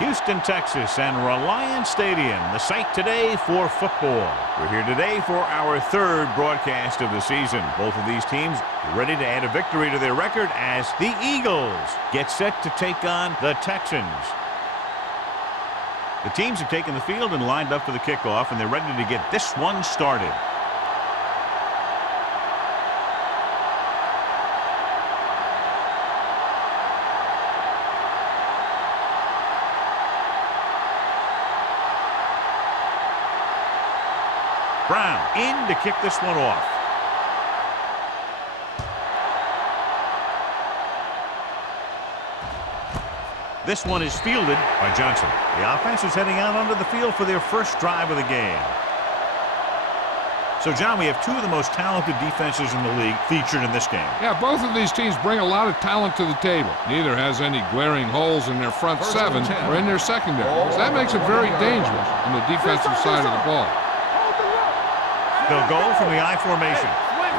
Houston, Texas, and Reliance Stadium, the site today for football. We're here today for our third broadcast of the season. Both of these teams ready to add a victory to their record as the Eagles get set to take on the Texans. The teams have taken the field and lined up for the kickoff, and they're ready to get this one started. Brown in to kick this one off. This one is fielded by Johnson. The offense is heading out onto the field for their first drive of the game. So, John, we have two of the most talented defenses in the league featured in this game. Yeah, both of these teams bring a lot of talent to the table. Neither has any glaring holes in their front seven or in their secondary. So that makes it very dangerous on the defensive side of the ball. They'll go from the I formation.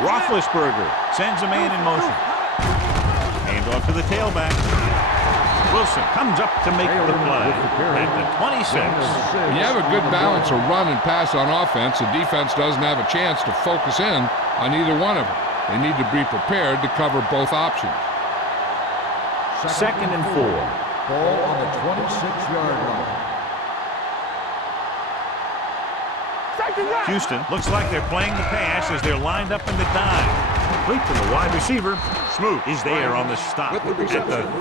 Roethlisberger sends a man in motion. Hand off to the tailback. Wilson comes up to make the play at the 26. When you have a good balance of run and pass on offense, the defense doesn't have a chance to focus in on either one of them. They need to be prepared to cover both options. Second and 4. Ball on the 26-yard line. Houston looks like they're playing the pass as they're lined up in the dime. Complete to the wide receiver. Smoot is there on the stop at the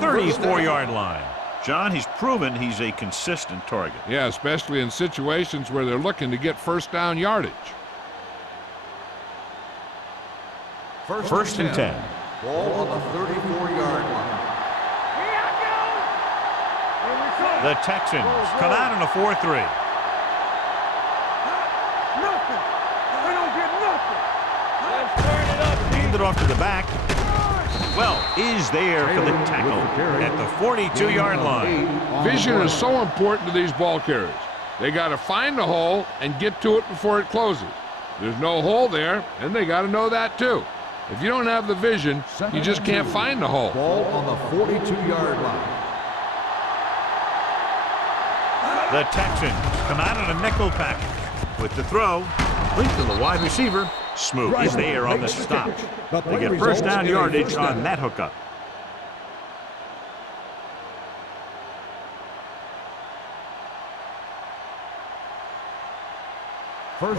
34-yard line. John, he's proven he's a consistent target. Yeah, especially in situations where they're looking to get first down yardage. First and 10. Ball on the 34-yard line. The Texans come out in a 4-3. Hand it off to the back. Well, is there for the tackle at the 42-yard line. Vision is so important to these ball carriers. They got to find the hole and get to it before it closes. There's no hole there, and they got to know that too. If you don't have the vision, you just can't find the hole. Ball on the 42-yard line. The Texans come out in a nickel package with the throw. Complete to the wide receiver. Smoot is there on the stop. They get first down yardage on that hookup.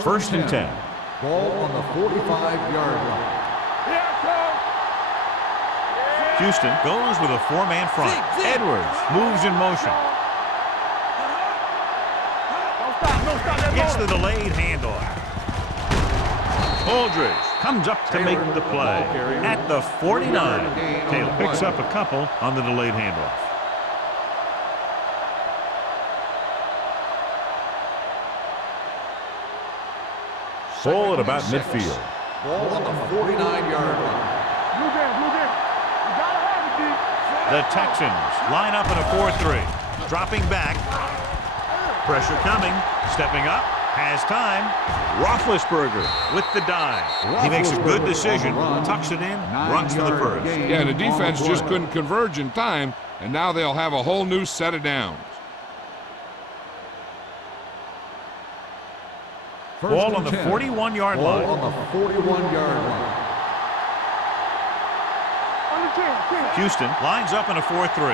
First and 10. Ball on the 45-yard line. Houston goes with a four-man front. Edwards moves in motion. Gets the delayed handoff. Aldridge comes up to make the play at the 49. Taylor picks up a couple on the delayed handoff. Ball at about midfield. Ball on the 49-yard line. The Texans line up in a 4-3. Dropping back. Pressure coming. Stepping up. Has time. Roethlisberger with the dive. He makes a good decision. Tucks it in. Runs for the first. Yeah, the defense just couldn't converge in time, and now they'll have a whole new set of downs. Ball on the 41-yard line. Ball on the 41-yard line. Houston lines up in a 4-3.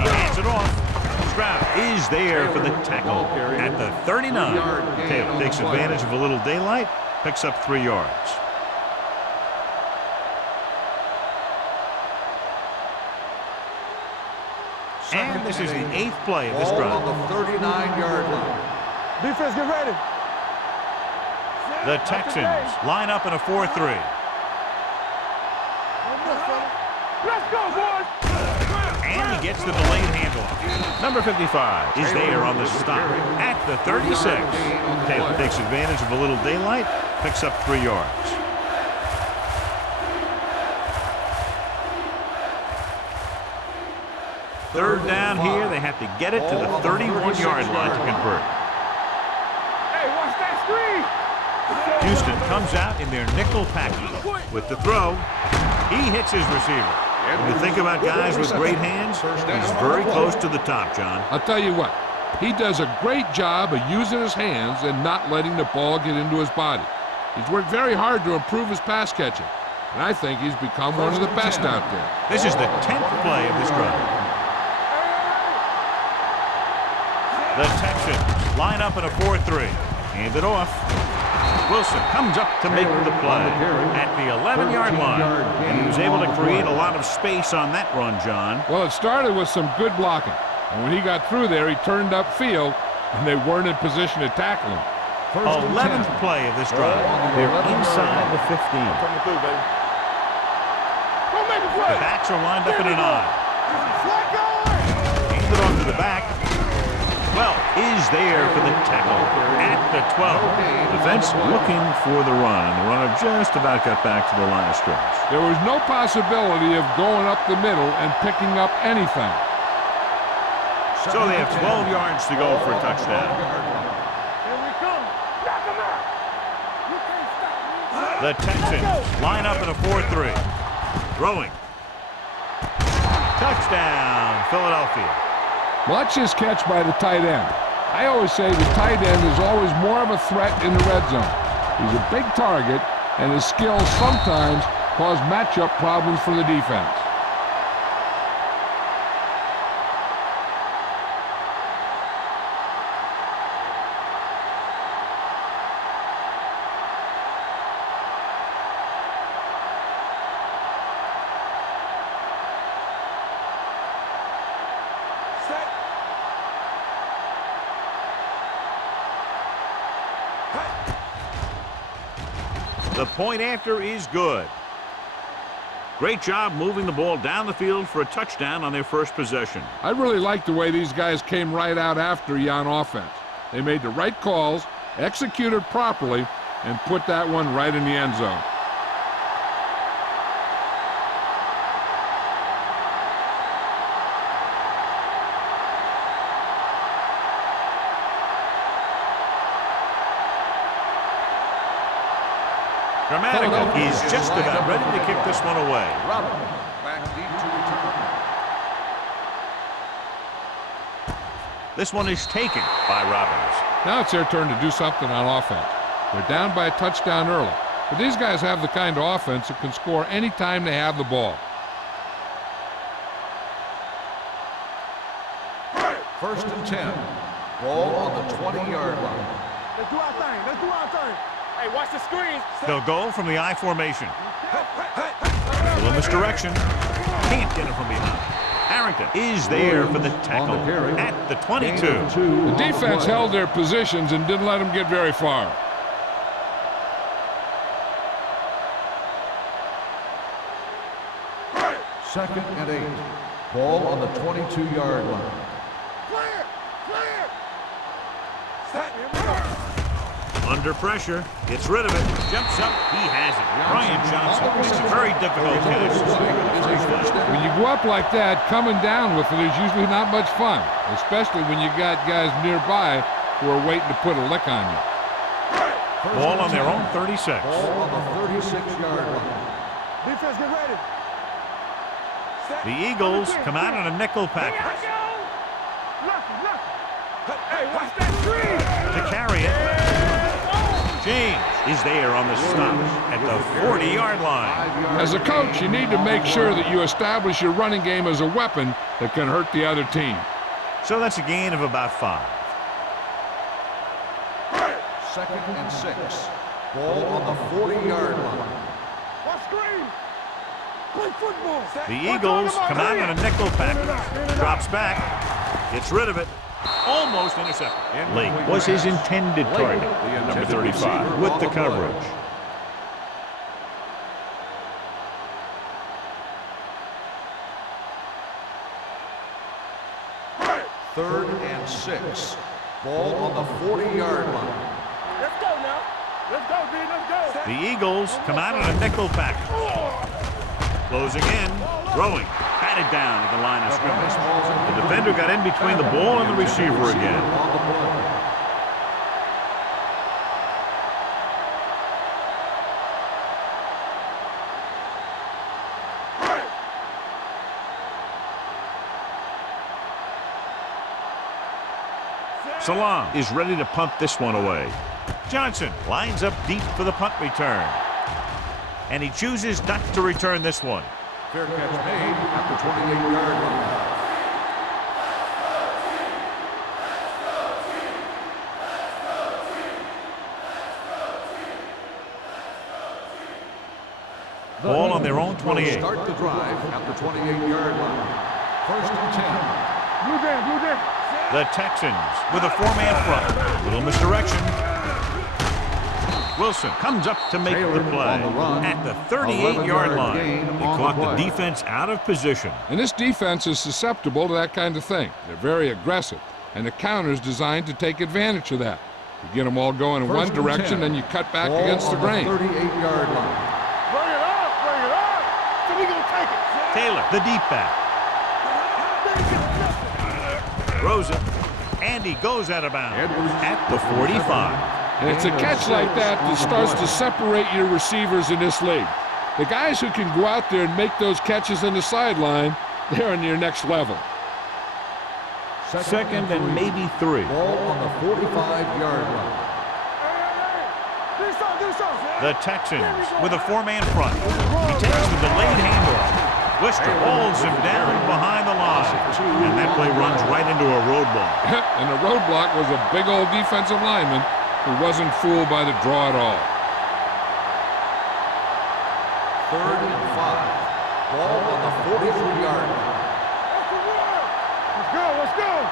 He hands it off. Stroud is there for the tackle at the 39. Taylor takes advantage of a little daylight, picks up 3 yards. And this is the 8th play of this drive. Ball on the 39-yard line. Defense, get ready. The Texans line up in a 4-3. Let's go, boys. And he gets the delayed handoff. Number 55 is there on the stop at the 36. Taylor takes advantage of a little daylight, picks up 3 yards. Third down here. They have to get it to the 31-yard line to convert. Hey, watch that screen. Houston comes out in their nickel package with the throw. He hits his receiver. When you think about guys with great hands, he's very close to the top, John. I'll tell you what, he does a great job of using his hands and not letting the ball get into his body. He's worked very hard to improve his pass catching, and I think he's become one of the best out there. This is the 10th play of this drive. The Texans line up in a 4-3. Hand it off. Wilson comes up to make the play at the 11-yard line. And he was able to create a lot of space on that run, John. Well, it started with some good blocking. And when he got through there, he turned upfield, and they weren't in position to tackle him. 11th play of this drive. They're inside the 15. Coming through, baby. Go make a play. The backs are lined up in an eye. Hand it off to the back. Well, is there for the tackle at the 12. Defense looking for the run, and the runner just about got back to the line of scrimmage. There was no possibility of going up the middle and picking up anything. So they have 12 yards to go for a touchdown. Here we come. Knock him out. You can't stop me. The Texans line up in a 4-3. Throwing. Touchdown, Philadelphia. Watch his catch by the tight end. I always say the tight end is always more of a threat in the red zone. He's a big target, and his skills sometimes cause matchup problems for the defense. The point after is good. Great job moving the ball down the field for a touchdown on their first possession. I really like the way these guys came right out after you on offense. They made the right calls, executed properly, and put that one right in the end zone. Grammatical, he's just about ready to kick this one away. Back deep to return. This one is taken by Robbins. Now it's their turn to do something on offense. They're down by a touchdown early, but these guys have the kind of offense that can score any time they have the ball. First and 10. Ball on the 20-yard line. Let's do our thing. Let's do our thing. Hey, watch the screen. They'll go from the I formation. A little misdirection. Can't get it from behind. Harrington is there for the tackle at the 22. The defense held their positions and didn't let them get very far. Second and 8. Ball on the 22-yard line. Clear. Clear. Set. Here we go. Under pressure, gets rid of it, jumps up, he has it. Brian Johnson makes a very difficult catch. When you go up like that, coming down with it is usually not much fun, especially when you got guys nearby who are waiting to put a lick on you. Ball on their own 36. Ball on the 36-yard line. Defense, get ready. Set. The Eagles come out in a nickel package. Lucky. Hey, watch that screen. To carry it, James is there on the stop at the 40-yard line. As a coach, you need to make sure that you establish your running game as a weapon that can hurt the other team. So that's a gain of about 5. Second and 6. Ball on the 40-yard line. Watch screen. Play football. The Eagles come out in a nickel package. Drops back, gets rid of it. Almost intercepted. Lake was his intended target. Number 35 with the coverage. Third and 6. Ball on the 40-yard line. Let's go now. Let's go, B. Let's go. The Eagles come out in a nickel package. Closing in, throwing, batted down at the line of scrimmage. The defender got in between the ball and the receiver again. On the play. Salam is ready to punt this one away. Johnson lines up deep for the punt return. And he chooses not to return this one. Fair catch made at the 28-yard line. Ball on their own 28. Start the drive at the 28-yard line. First and 10. Blue down. The Texans with a 4-man front. Little misdirection. Wilson comes up to make the play at the 38-yard line. They caught the defense out of position. And this defense is susceptible to that kind of thing. They're very aggressive, and the counter's designed to take advantage of that. You get them all going in one direction, then you cut back against the grain. 38-yard line. Bring it up. So we gonna take it. Taylor, the deep back. Throws it, and he goes out of bounds at the 45. And it's a catch like that that starts to separate your receivers in this league. The guys who can go out there and make those catches on the sideline, they're on your next level. Second and maybe 3. Ball on the 45-yard line. Do something. The Texans with a 4-man front. He takes the delayed handoff. Wister holds him down behind the line. And that play runs right into a roadblock. And the roadblock was a big old defensive lineman who wasn't fooled by the draw at all. Third and 5. Ball on the 43-yard line. Let's go.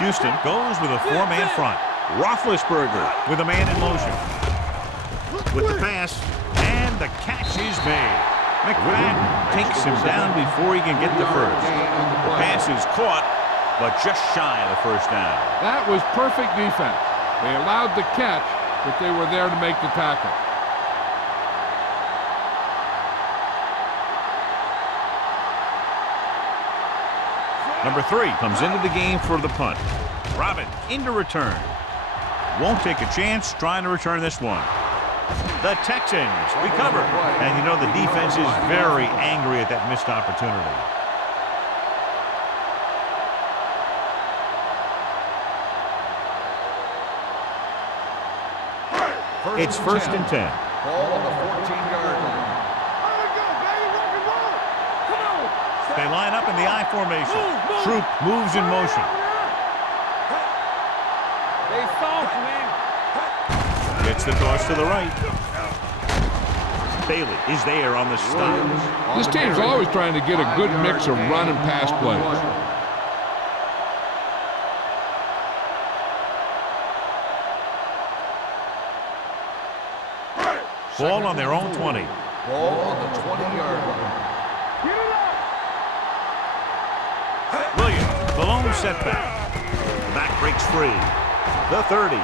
Houston goes with a 4-man front. Roethlisberger with a man in motion. With the pass, and the catch is made. McFadden takes him down before he can get the first. The pass is caught, but just shy of the first down. That was perfect defense. They allowed the catch, but they were there to make the tackle. Number 3 comes into the game for the punt. Robin into return. Won't take a chance trying to return this one. The Texans recover. And you know the defense is very angry at that missed opportunity. It's first and 10. Ball on the 14-yard line. Let's go, baby. Rock and roll. Come on. They line up in the I formation. Troop moves in motion. They soft, man. Gets the toss to the right. Bailey is there on the stop. This team's always trying to get a good mix of run and pass plays. Ball on their own 20. Ball on the 20-yard line. Get it up. Williams, the lone setback. The back breaks free. The 30.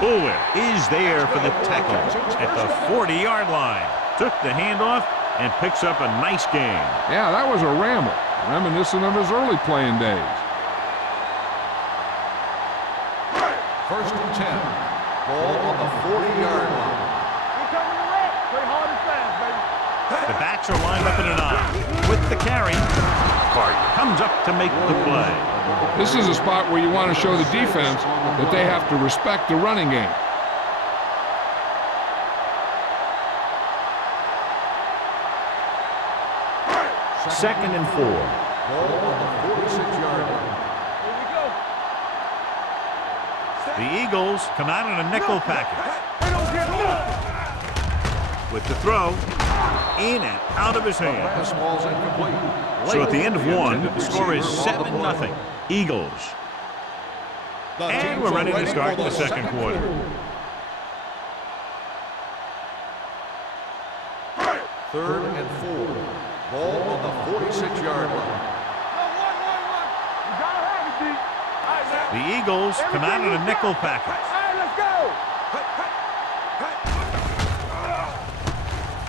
Bullware is there for the tackle at the 40-yard line. Took the handoff and picks up a nice gain. Yeah, that was a ramble, reminiscent of his early playing days. First and 10. Ball on the 40-yard line. We're coming to wreck. Play hard and fast, baby. The backs are lined up in an I. With the carry, Carter comes up to make the play. This is a spot where you want to show the defense that they have to respect the running game. Second and 4. Ball on the 46-yard line. Here we go. The Eagles come out in a nickel package. They don't get up. With the throw, in and out of his hand. Pass ball's incomplete. So at the end of one, the score is 7-0. Eagles. And we're ready to start the second quarter. Third and 4. Ball on the 46-yard line. You gotta have it, D. All right, now. The Eagles come out in a nickel package. All right, let's go.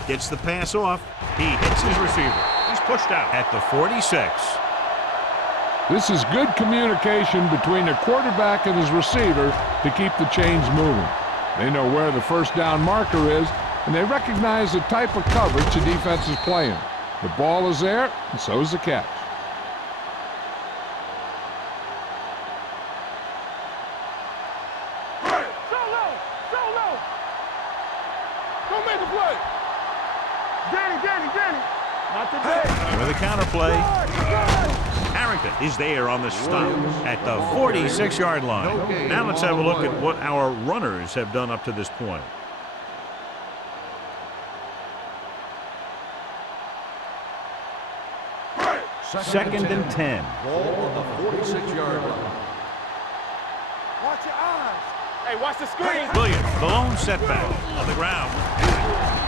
Gets the pass off. He hits his receiver. He's pushed out at the 46. This is good communication between the quarterback and his receiver to keep the chains moving. They know where the first down marker is, and they recognize the type of coverage the defense is playing. The ball is there, and so is the catch. Not today. With a counter play. Harrington is there on the stop at the 46-yard line. Now let's have a look at what our runners have done up to this point. Second and 10. Ball on the 46-yard line. Watch your eyes. Hey, watch the screen. Williams, the lone setback on the ground.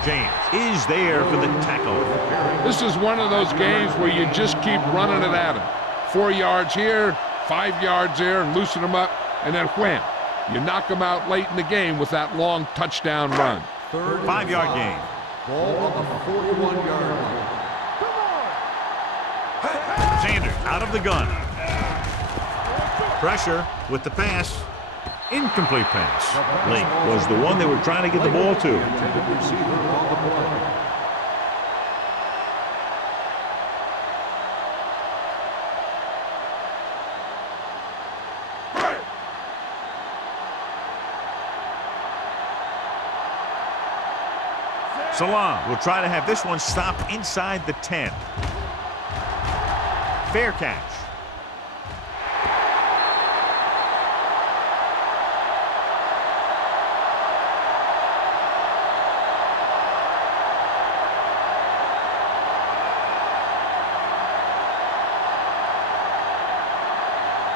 James is there for the tackle. This is one of those games where you just keep running it at him. 4 yards here, 5 yards there, and loosen them up, and then wham. You knock them out late in the game with that long touchdown run. 5-yard gain. Ball on the 41-yard line. Sanders out of the gun. Pressure with the pass. Incomplete pass. Lake was the one they were trying to get the ball to. Intended receiver on the play. Salam will try to have this one stopped inside the 10. Fair catch.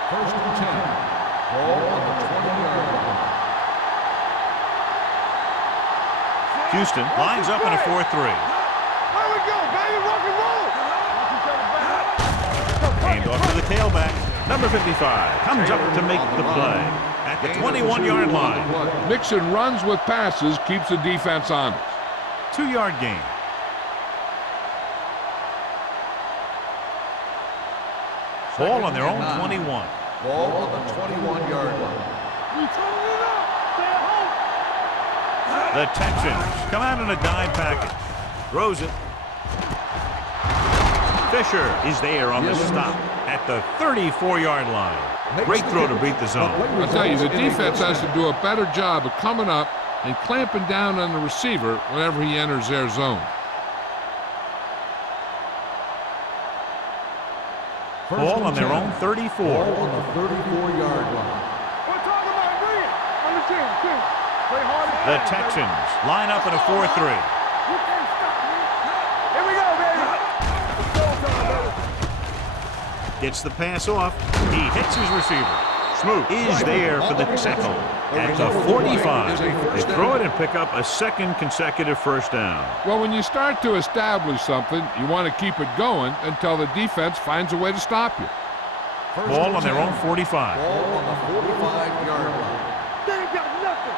First and 10. Ball on the 20-yard line. Houston lines up in a 4-3. There we go, baby. Rock and roll. Hand off to the tailback. Number 55 comes up to make the play at the 21-yard line. Mixing runs with passes keeps the defense honest. 2-yard gain. Ball on their own 21. Ball on the 21-yard line. We turning it up. Stay at home. The Texans come out in a dime package. Throws it. Fisher is there on the stop at the 34-yard line. Great throw to beat the zone. I'll tell you, the defense has to do a better job of coming up and clamping down on the receiver whenever he enters their zone. Ball on their own 34. Ball on the 34-yard line. We're talking about bring it. On the team. Play hard and The fast, Texans line up in a 4-3. baby. You can't stop me. Here we go, baby. Go time, baby. Gets the pass off. He hits his receiver. Smoot is there for the tackle at the 45. They throw it and pick up a second consecutive first down. Well, when you start to establish something, you want to keep it going until the defense finds a way to stop you. Ball on their own 45. Ball on the 45-yard line. They ain't got nothing.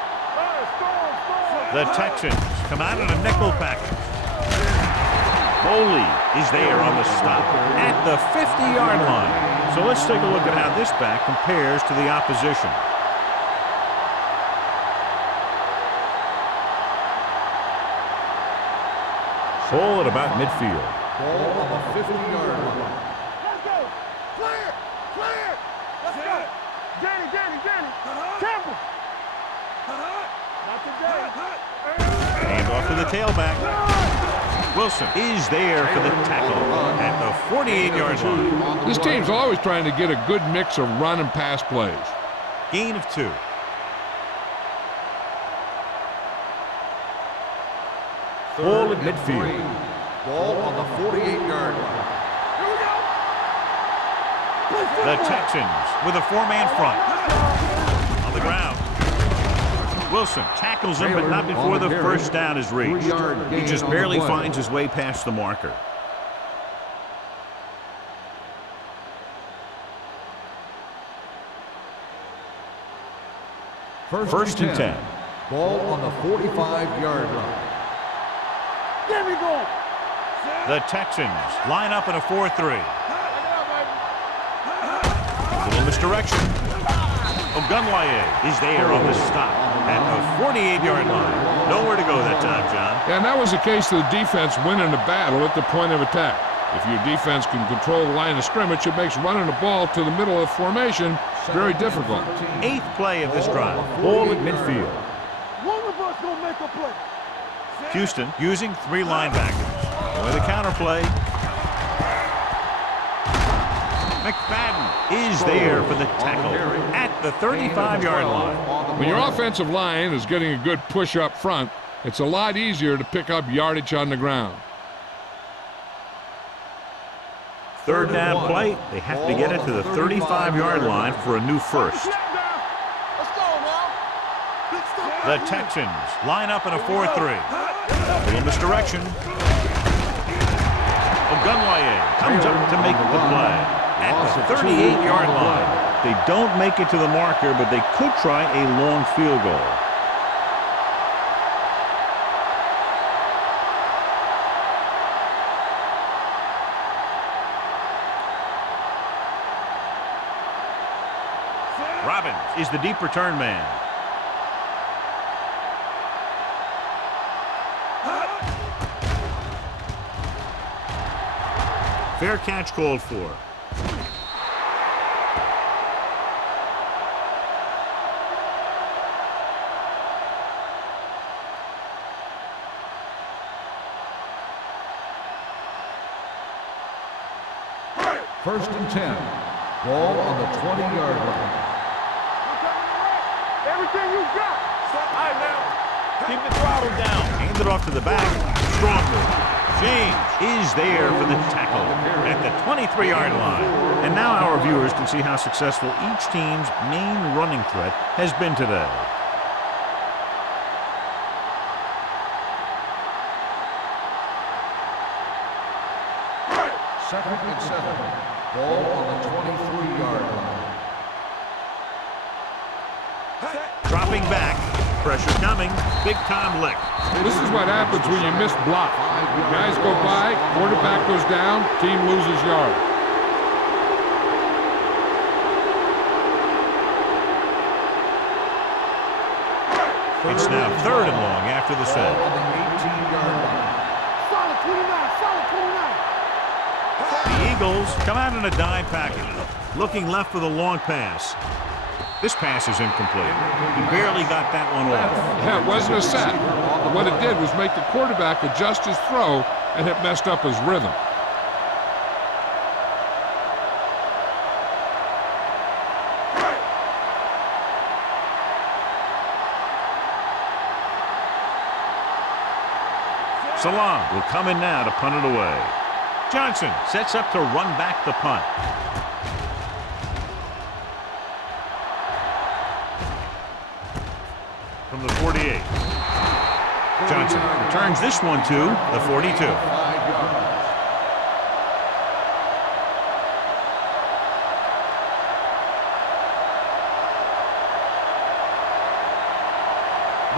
Storm. The Texans come out in a nickel package. Foley is there on the stop at the 50-yard line. So let's take a look at how this back compares to the opposition. Ball at about midfield. Ball on the 50-yard line. Let's go. Clear. Let's go. Danny. Campbell. Not today. Hand off to the tailback. Wilson is there for the tackle at the 48-yard line. This team's always trying to get a good mix of run and pass plays. Gain of 2. Ball at midfield. Ball on the 48-yard line. Here we go. The Texans with a 4-man front. On the ground. Wilson tackles him, but not before the first down is reached. He just barely finds his way past the marker. First and 10. Ball on the 45-yard line. There we go. The Texans line up in a 4-3. Little misdirection. Ogunlaye is there on the stop at the 48-yard line. Nowhere to go that time, John. And that was the case of the defense winning the battle at the point of attack. If your defense can control the line of scrimmage, it makes running the ball to the middle of formation very difficult. 8th play of this drive. Ball at midfield. One of us gonna make a play. Houston using 3 linebackers. With a counterplay. McFadden is there for the tackle at the 35-yard line. When your offensive line is getting a good push up front, it's a lot easier to pick up yardage on the ground. Third down play. They have to get it to the 35-yard line for a new first. The Texans line up in a 4-3. Little misdirection. Ogunwaye comes up to make the play at the 38-yard line. They don't make it to the marker, but they could try a long field goal. Robbins is the deep return man. Fair catch called for. First and 10. Ball on the 20-yard line. Everything you got. All right, now. Keep the throttle down. Hand it off to the back. Strong move. James is there for the tackle at the 23-yard line. And now our viewers can see how successful each team's main running threat has been today. Second and 7. Ball on the 23-yard line. Dropping back. Pressure coming. Big time lick. This is what happens when you miss block. Guys go by, quarterback goes down, team loses yard. It's now third and long after the set. On the 18-yard line. Solid 29, solid 29. The Eagles come out in a dime package, looking left for the long pass. This pass is incomplete. He barely got that one off. Yeah, it wasn't a set. What it did was make the quarterback adjust his throw, and it messed up his rhythm. Salam will come in now to punt it away. Johnson sets up to run back the punt. From the 48. Johnson returns this one to the 42. 5 yards.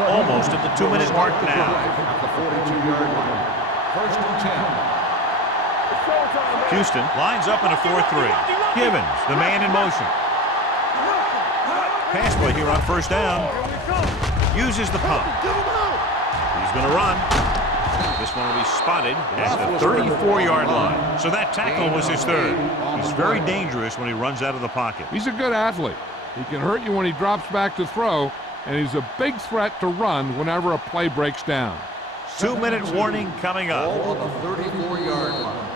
Almost at the 2-minute mark now. At the 42-yard line. First and 10. Houston lines up in a 4-3. Givens, the man in motion. Pass play here on first down. Uses the pump. He's going to run. This one will be spotted at the 34-yard line. So that tackle was his third. He's very dangerous when he runs out of the pocket. He's a good athlete. He can hurt you when he drops back to throw, and he's a big threat to run whenever a play breaks down. 2-minute warning coming up. Ball on the 34-yard line.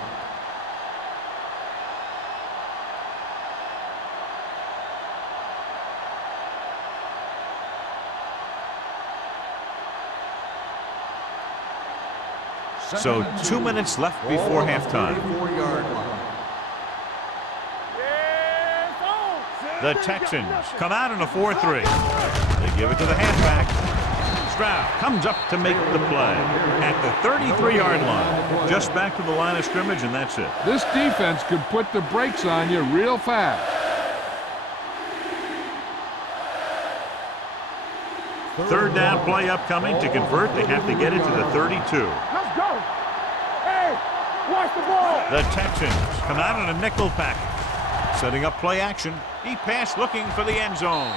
So 2 minutes left before halftime. 34-yard line. The Texans come out in a 4-3. They give it to the halfback. Stroud comes up to make the play at the 33-yard line. Just back to the line of scrimmage, and that's it. This defense could put the brakes on you real fast. Third down play upcoming. To convert, they have to get it to the 32. Let's go. Hey, watch the ball. The Texans come out in a nickel package. Setting up play action. He passed looking for the end zone.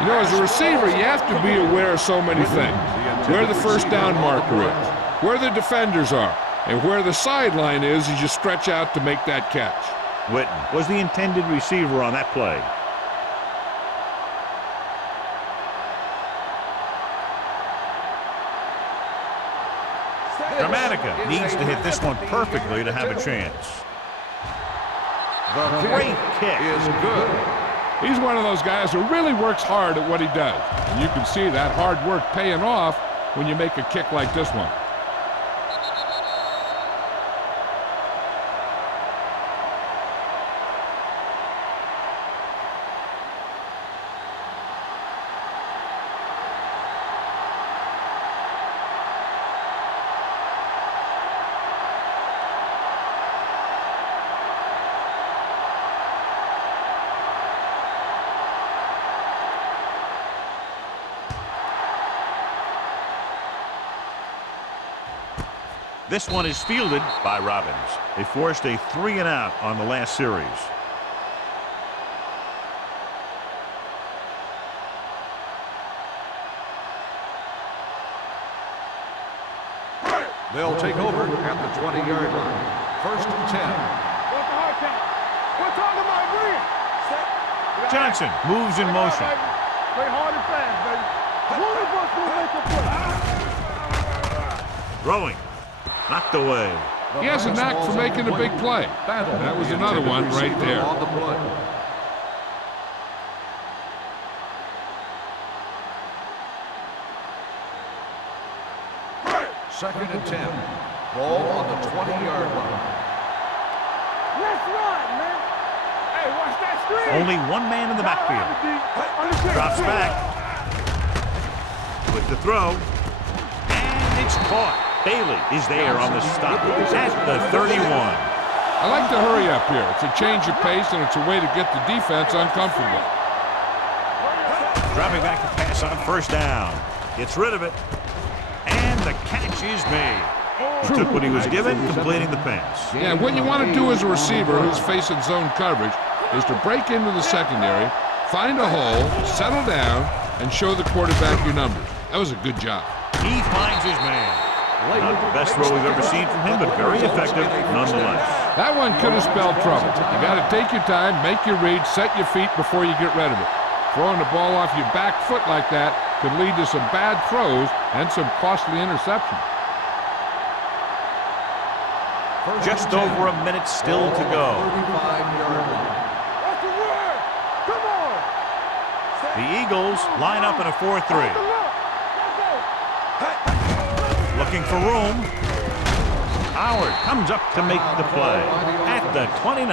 You know, as a receiver, you have to be aware of so many things. Where the first down marker is, where the defenders are, and where the sideline is as you stretch out to make that catch. Witten was the intended receiver on that play. Dramatica needs to hit this one perfectly to have a chance. The Great kick. is good. He's one of those guys who really works hard at what he does. And you can see that hard work paying off when you make a kick like this one. This one is fielded by Robbins. They forced a 3-and-out on the last series. They'll take over at the 20-yard line. First and 10. What's the hard count? We're talking about agreeing. Johnson moves in motion. Play hard and fast, baby. One of us will make a play. Throwing. Knocked away. He has a knack for making a big play. That was another one right there. On the play. Second and 10. Ball on the 20-yard line. Let's run, man. Hey, watch that screen. Only one man in the backfield. Drops back. With the throw. And it's caught. Bailey is there on the stop at the 31. I like to hurry up here. It's a change of pace, and it's a way to get the defense uncomfortable. Dropping back to pass on first down. Gets rid of it. And the catch is made. He took what he was given, completing the pass. Yeah, what you want to do as a receiver who's facing zone coverage is to break into the secondary, find a hole, settle down, and show the quarterback your numbers. That was a good job. He finds his man. Not the best throw we've ever seen from him, but very effective nonetheless. That one could have spelled trouble. You got to take your time, make your read, set your feet before you get rid of it. Throwing the ball off your back foot like that could lead to some bad throws and some costly interceptions. Just over a minute still to go. 35-yard line. What's the word? Come on. The Eagles line up in a 4-3. Looking for room. Howard comes up to make the play at the 29.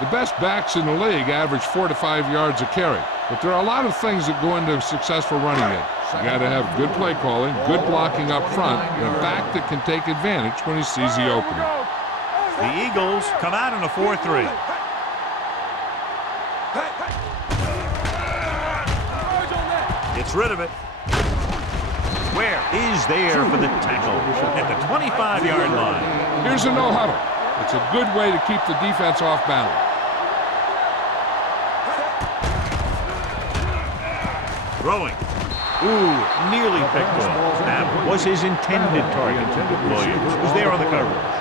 The best backs in the league average 4 to 5 yards a carry, but there are a lot of things that go into a successful running game. You got to have good play calling, good blocking up front, and a back that can take advantage when he sees the opening. The Eagles come out in a 4-3. Gets rid of it. Where is there for the tackle at the 25-yard line. Here's a no huddle. It's a good way to keep the defense off balance. Throwing. Ooh, nearly picked off. That was his intended target. Williams was there on the coverage.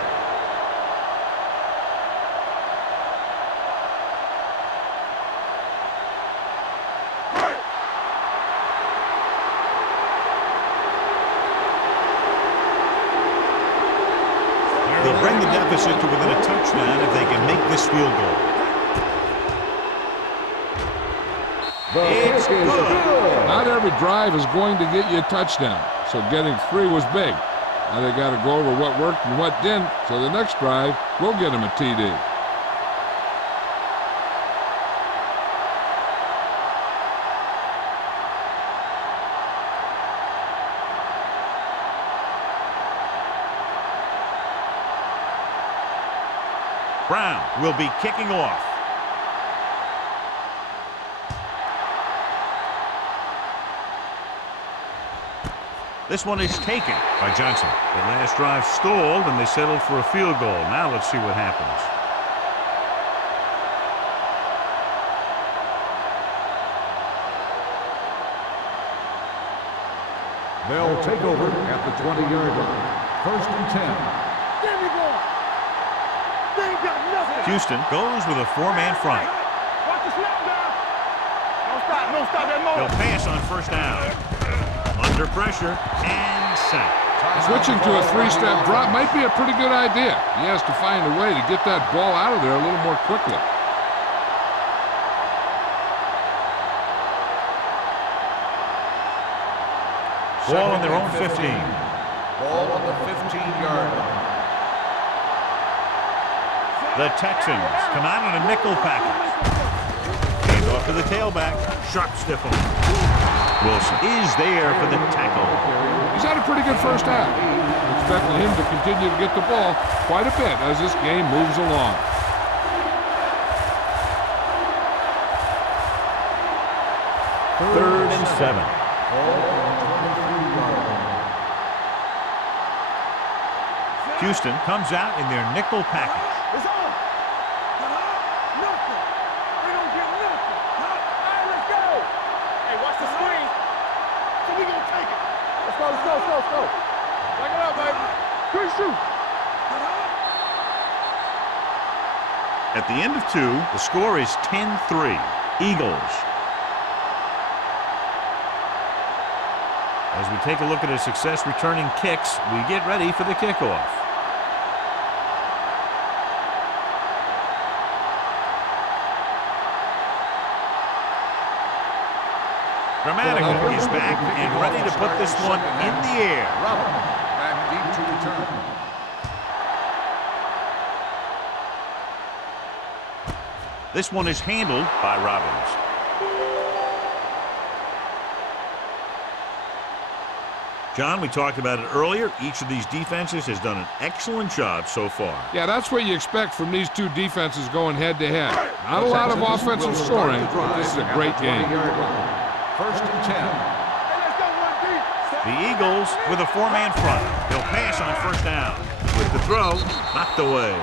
They'll bring the deficit to within a touchdown if they can make this field goal. It's good. Not every drive is going to get you a touchdown, so getting 3 was big. Now they got to go over what worked and what didn't, so the next drive will get them a TD. Brown will be kicking off. This one is taken by Johnson. The last drive stalled, and they settled for a field goal. Now let's see what happens. They'll take over at the 20-yard line. First and 10. Give me one. They ain't got nothing. Houston goes with a 4-man front. Watch the snap down. Don't stop that moment. They'll pass on first down. Under pressure and sack. Switching to a three-step drop might be a pretty good idea. He has to find a way to get that ball out of there a little more quickly. Ball on their own 15. Ball on the 15-yard line. The Texans come out in a nickel package. Hand off to the tailback. Sharp stiff on. Wilson is there for the tackle. He's had a pretty good first half. Expecting him to continue to get the ball quite a bit as this game moves along. Third and 7. Houston comes out in their nickel package. It's on. Nothing. They don't get nothing. All right, let's go. Hey, watch the screen. So we gonna take it. Let's go, let's go, let's go, let's go. Back it up, baby. Good shoot. At the end of 2, the score is 10-3. Eagles. As we take a look at his success returning kicks, we get ready for the kickoff. Grammatical is back and ready to put this one in the air. Robert back deep to return. This one is handled by Robbins. John, we talked about it earlier. Each of these defenses has done an excellent job so far. Yeah, that's what you expect from these two defenses going head-to-head. Not a lot of offensive scoring, but this is a great game. First and 10. Hey, let's go, one deep. The Eagles with a 4-man front. They'll pass on first down. With the throw, knocked away.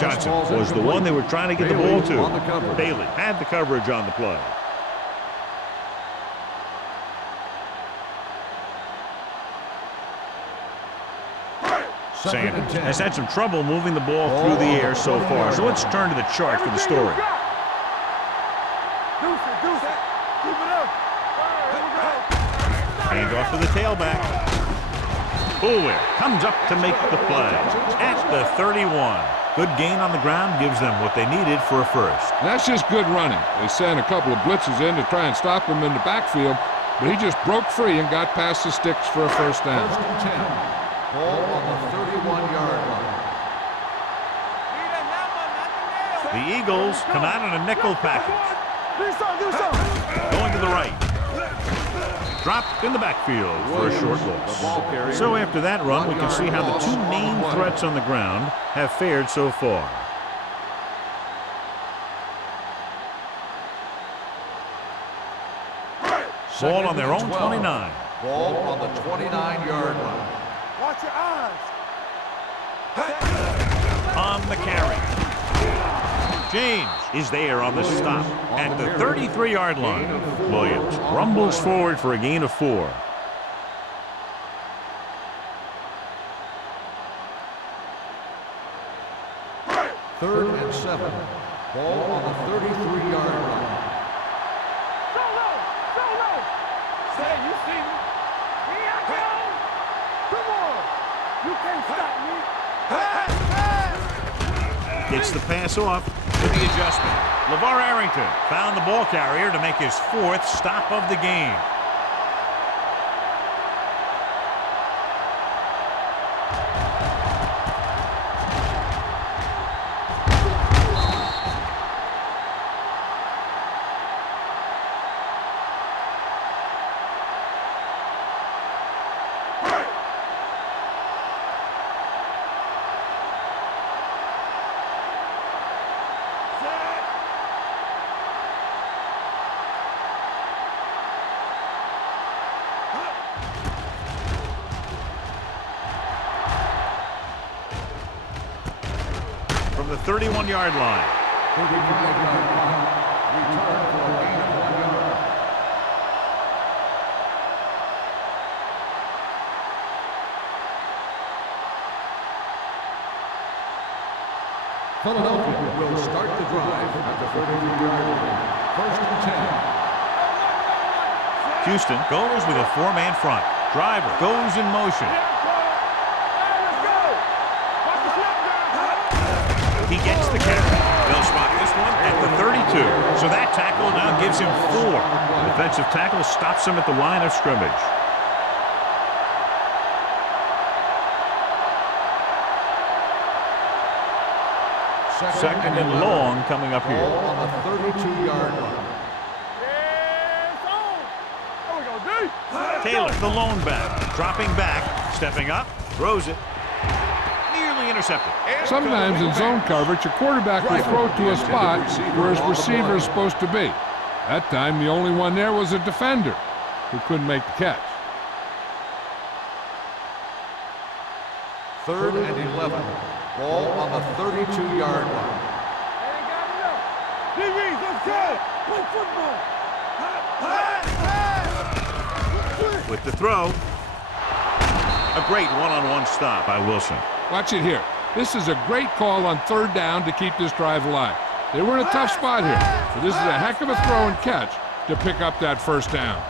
Johnson was the one they were trying to get the ball to. Bailey had the coverage on the play. Sanders has had some trouble moving the ball through the air so far. So let's turn to the chart for the story. Deuce it. Keep it up. Hand off to the tailback. Boulware comes up to make the play at the 31. Good gain on the ground gives them what they needed for a first. And that's just good running. They sent a couple of blitzes in to try and stop him in the backfield, but he just broke free and got past the sticks for a first down. First and 10. Ball on the 31-yard line. The Eagles come out in a nickel package. Do something. Going to the right. Dropped in the backfield for a short loss. So after that run, we can see how the two main threats on the ground have fared so far. Ball on their own 29. Ball on the 29-yard line. Watch your eyes. On the carry. James is there on the stop at the 33-yard line. Williams rumbles forward for a gain of 4. Third and 7. Ball on the 33-yard line. Solo. Say, you see me? Here I go. Come on. You can't stop me. Gets the pass off with the adjustment. LeVar Arrington found the ball carrier to make his 4th stop of the game. From the 31-yard line. 35-yard line. Return for a gain of 1 yard. Philadelphia will start the drive at the 33-yard line. First and 10. Houston goes with a 4-man front. Driver goes in motion. 2. So that tackle now gives him 4. The defensive tackle stops him at the line of scrimmage. Second and long coming up here. Ball on the 32-yard line. Taylor, the lone back, dropping back, stepping up, throws it. Nearly intercepted. Sometimes in zone coverage, a quarterback will throw to a spot where his receiver is supposed to be. That time, the only one there was a defender who couldn't make the catch. 3rd and 11. Ball on the 32-yard line. With the throw, a great one-on-one stop by Wilson. Watch it here. This is a great call on 3rd down to keep this drive alive. They were in a tough spot here, but this is a heck of a throw and catch to pick up that 1st down.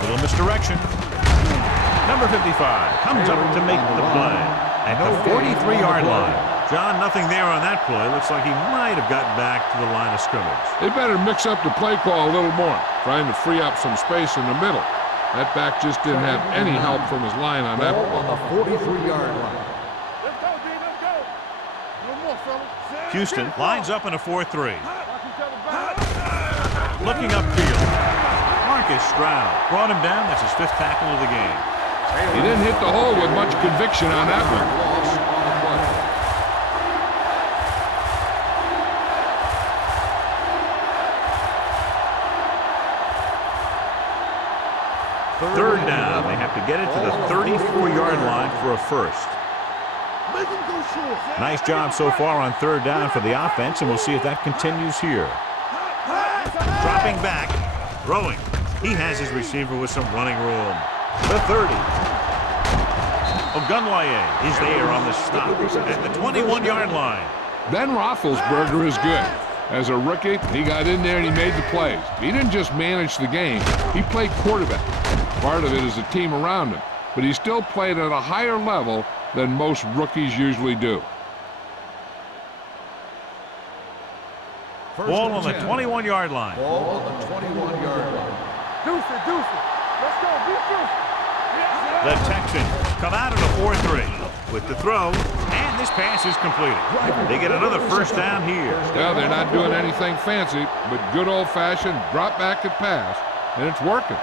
Little misdirection. Number 55 comes up to make the play at the 43-yard line. John, nothing there on that play. Looks like he might have gotten back to the line of scrimmage. They better mix up the play call a little more, trying to free up some space in the middle. That back just didn't have any help from his line on that Ball play. on the 43-yard line. Let's go, D. Let's go. No more, fellas. Houston lines up in a 4-3. Watch each other back. Looking upfield. Marcus Stroud brought him down. That's his 5th tackle of the game. He didn't hit the hole with much conviction on that one. Loss on the play. Third down. They have to get it to the 34-yard line for a first. Nice job so far on 3rd down for the offense, and we'll see if that continues here. Dropping back, throwing. He has his receiver with some running room. The 30. Ogunlaye is there on the stop at the 21-yard line. Ben Roethlisberger is good. As a rookie, he got in there and he made the plays. He didn't just manage the game, he played quarterback. Part of it is the team around him, but he still played at a higher level than most rookies usually do. Ball on the 21-yard line. Ball on the 21-yard line. Deuce it, deuce it. Let's go, beat deuce. The Texans come out in a 4-3 with the throw, and this pass is completed. They get another first down here. Well, they're not doing anything fancy, but good old-fashioned drop back and pass, and it's working.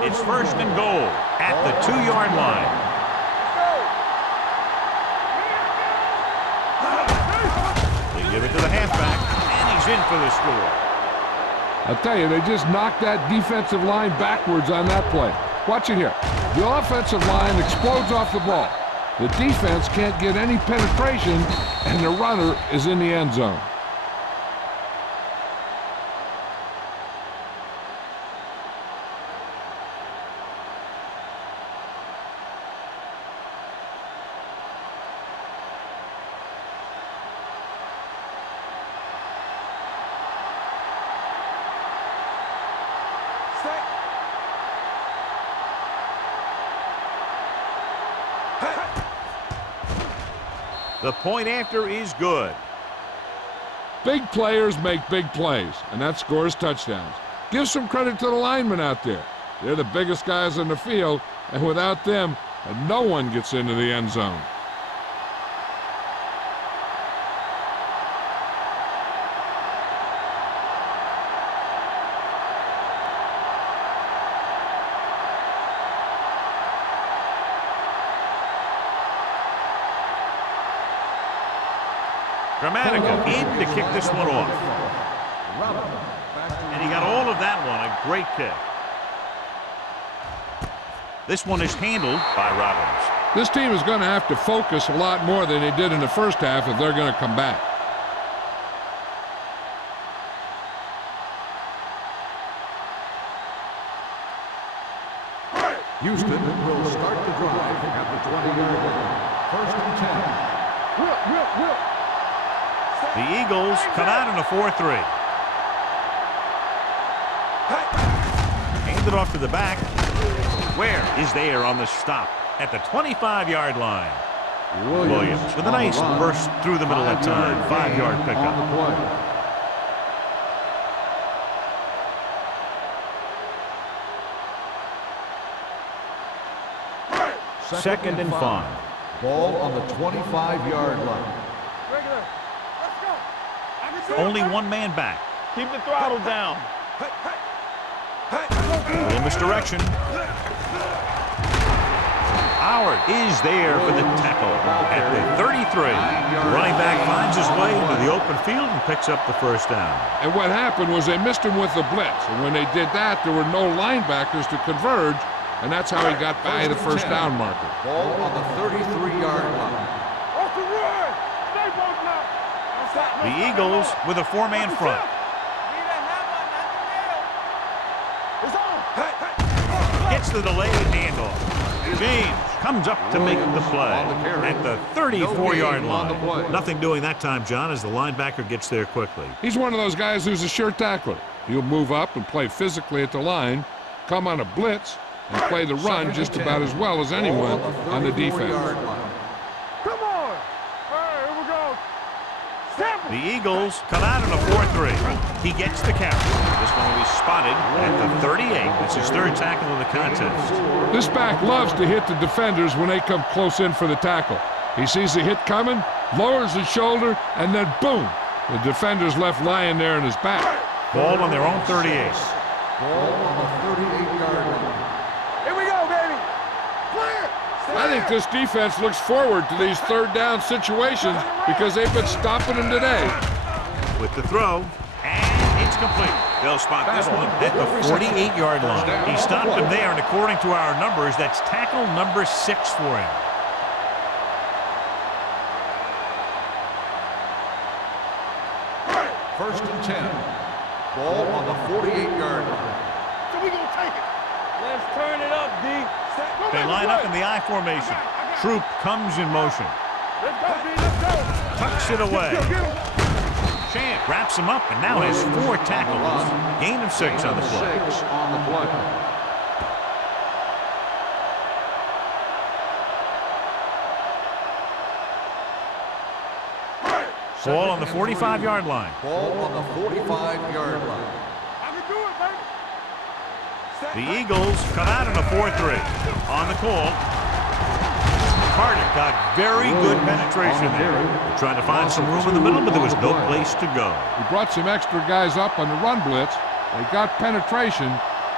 It's 1st and goal at the 2-yard line. They give it to the halfback, and he's in for the score. I'll tell you, they just knocked that defensive line backwards on that play. Watch it here. The offensive line explodes off the ball. The defense can't get any penetration, and the runner is in the end zone. The point after is good. Big players make big plays, and that scores touchdowns. Give some credit to the linemen out there. They're the biggest guys on the field, and without them, no one gets into the end zone. Gramatica in to kick this one off. And he got all of that one, a great kick. This one is handled by Robbins. This team is going to have to focus a lot more than they did in the first half if they're going to come back. Houston will start the drive at the 20-yard line. First and 10. The Eagles come out in a 4-3. Hand it off to the back. Where is there on the stop at the 25-yard line? Williams with a nice burst through the middle that time. 5-yard pickup. Second and 5. Ball on the 25-yard line. Regular. Let's go. I can do Only it, man. one man back. Keep the throttle down. Little misdirection. Howard is there for the tackle at the 33. Running back finds his way into the open field and picks up the first down. And what happened was they missed him with the blitz. And when they did that, there were no linebackers to converge. And that's how he got by the first down marker. Ball on the 33-yard line. Off the run. Stay both now. The Eagles with a 4-man front. It's on. Gets the delayed handoff. James comes up to make the play at the 34-yard line. Nothing doing that time, John, as the linebacker gets there quickly. He's one of those guys who's a sure tackler. He'll move up and play physically at the line, come on a blitz, and play the run just about as well as anyone on the defense. Come on. All right, here we go. Sample. The Eagles come out in a 4-3. He gets the carry. This one will be spotted at the 38. It's his third tackle of the contest. This back loves to hit the defenders when they come close in for the tackle. He sees the hit coming, lowers his shoulder, and then boom, the defender's left lying there in his back. Ball on their own 38. Ball on the 38-yard line. Here we go, baby. Clear. I think this defense looks forward to these third down situations because they've been stopping them today. With the throw, and it's complete. They'll spot this one at the 48-yard line. He stopped him there, and according to our numbers, that's tackle number 6 for him. First and 10. Ball on the 48-yard line. So we gonna take it. Let's turn it up, D. They line up in the I formation. Troop comes in motion. Let's go, D. Let's go. Tucks it away. Get him. Champ wraps him up and now has 4 tackles. Gain of 6 on the play. 6 on the play. Ball on the 45-yard line. Ball on the 45-yard line. I can do it, baby. The Eagles come out in a 4-3. On the call. Carter got very good penetration there. They're trying to find some room in the middle, but there was no place to go. He brought some extra guys up on the run blitz. They got penetration,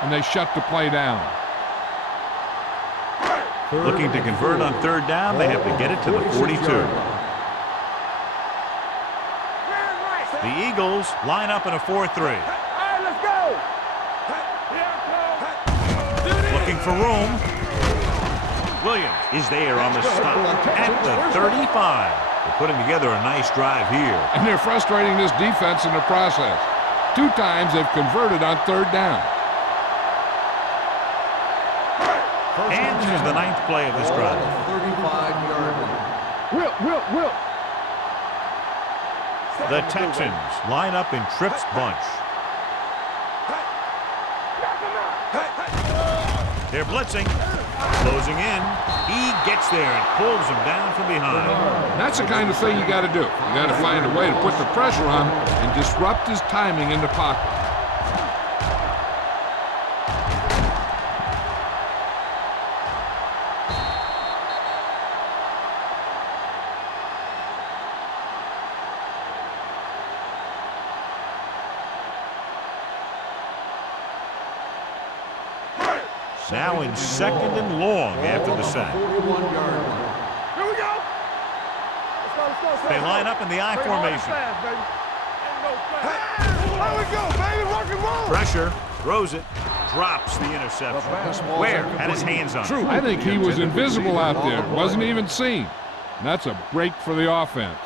and they shut the play down. Looking to convert on third down, they have to get it to the 42. The Eagles line up in a 4-3. All right, let's go. Looking for room. Williams is there on the stop at the 35. They're putting together a nice drive here. And they're frustrating this defense in the process. 2 times they've converted on third down. And this is the 9th play of this drive. 35-yard line. Will. The Texans line up in Tripp's bunch. They're blitzing, closing in. He gets there and pulls him down from behind. That's the kind of thing you got to do. You got to find a way to put the pressure on him and disrupt his timing in the pocket. Now in 2nd and long after the sack. 41-yard line. Here we go. Let's go. They line up in the I formation. There we go, baby. Rock and roll. Pressure, throws it, drops the interception. Where? Had his hands on it. I think he was invisible out there. Wasn't even seen. And that's a break for the offense.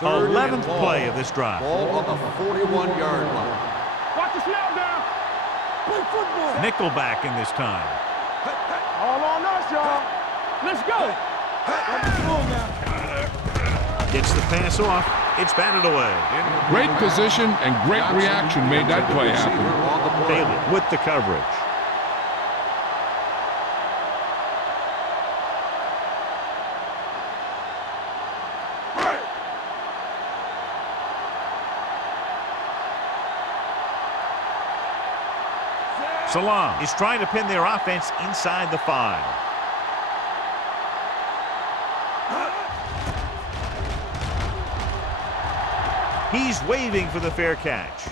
Third 11th and long. play of this drive. Ball on the 41-yard line. Watch the snap down. Play football. Nickelback in this time. All on us, y'all. Let's go. Gets the pass off. It's batted away. Great position and great reaction made that play happen. Bailey with the coverage. Salam is trying to pin their offense inside the 5. He's waving for the fair catch.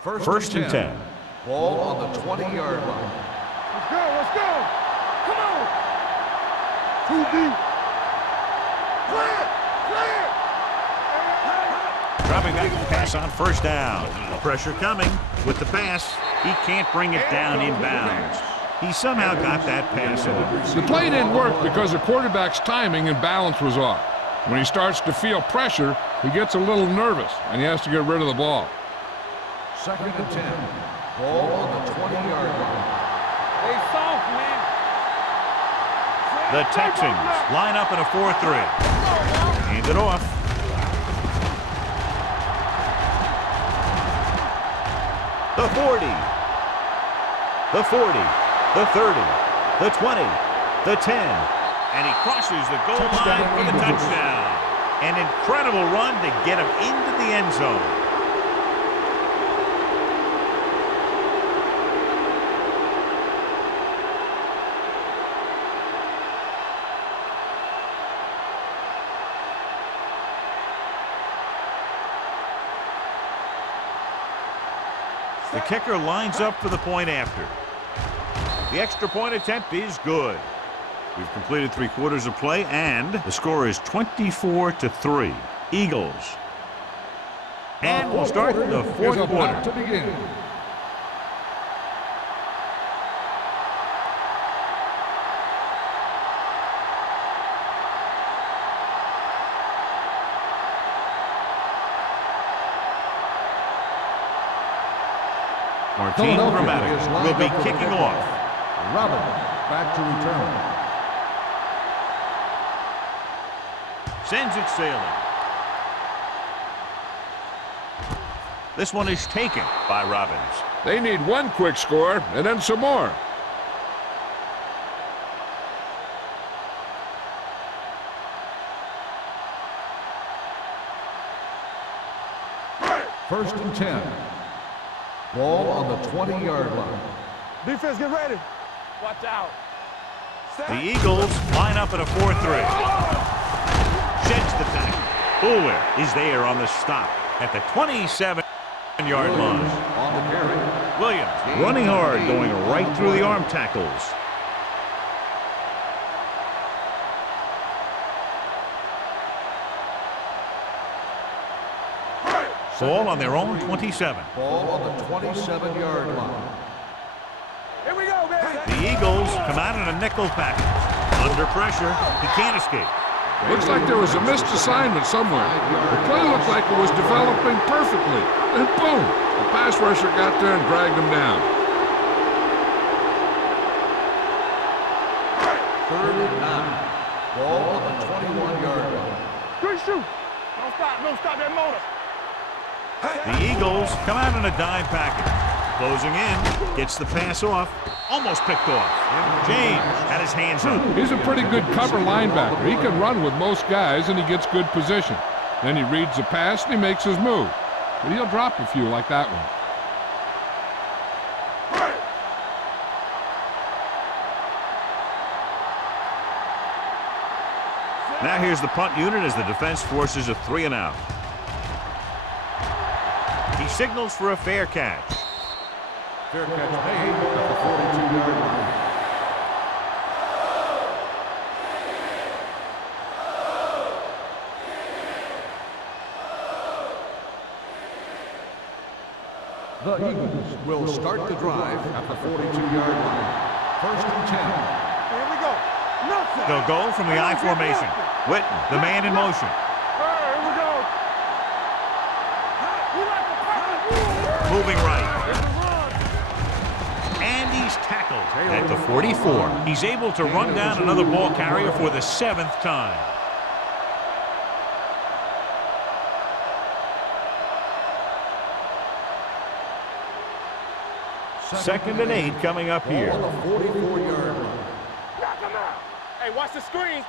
First and 10. Ball on the 20-yard line. Let's go. Let's go. Come on. Too deep. Clear. Clear. Dropping back to pass on first down. Pressure coming with the pass. He can't bring it down inbounds. He somehow got that pass in. The play didn't work because the quarterback's timing and balance was off. When he starts to feel pressure, he gets a little nervous, and he has to get rid of the ball. Second and 10. Ball on the 20-yard line. Hey, soft, man. The Texans line up in a 4-3. Hand it off. The 40. The 40. The 30. The 20. The 10. And he crosses the goal line for the touchdown. An incredible run to get him into the end zone. The kicker lines up for the point after. The extra point attempt is good. We've completed 3 quarters of play, and the score is 24-3. Eagles. And we'll start the fourth quarter. To begin. Martin Gramatic will be kicking off. Robin back to return. Sends it sailing. This one is taken by Robbins. They need one quick score and then some more. First and 10. Ball on the 20-yard line. Defense, get ready. Watch out. The Eagles line up in a 4-3. Sheds the pack. Boulware is there on the stop at the 27-yard line. On the carry. Williams running hard, going right through the arm tackles. Ball on their own 27. Ball on the 27-yard line. Here we go, baby. The Eagles come out in a nickel package. Under pressure, he can't escape. Looks like there was a missed assignment somewhere. The play looked like it was developing perfectly. And boom, the pass rusher got there and dragged him down. Third and 9. Ball on the 21-yard line. Good shoot. Don't stop. Don't stop that motor. The Eagles come out in a dime package. Closing in, gets the pass off, almost picked off. James had his hands up. He's a pretty good cover linebacker. He can run with most guys, and he gets good position. Then he reads the pass, and he makes his move. But he'll drop a few like that one. Now here's the punt unit as the defense forces a 3-and-out. He signals for a fair catch. Fair catch made at the 42-yard line. The Eagles will start the drive at the 42-yard line. First and 10. Here we go. Nothing. They'll go from the I formation. Witten, the man in motion. Here we go. We like the pocket. Moving right. And he's tackled at the 44. He's able to run down another ball carrier for the 7th time. Second and 8 coming up here. On the 44-yard line. Knock him out. Hey, watch the screen.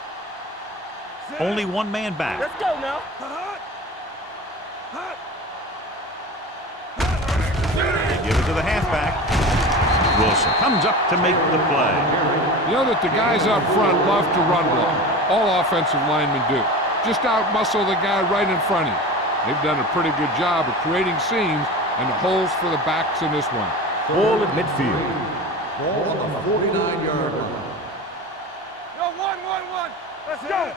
Only one man back. Let's go now. They give it to the halfback. Wilson comes up to make the play. You know that the guys up front love to run block. All offensive linemen do. Just out-muscle the guy right in front of you. They've done a pretty good job of creating seams and holes for the backs in this one. Ball at midfield. Ball on the 49-yard line. Yo, one. Let's go.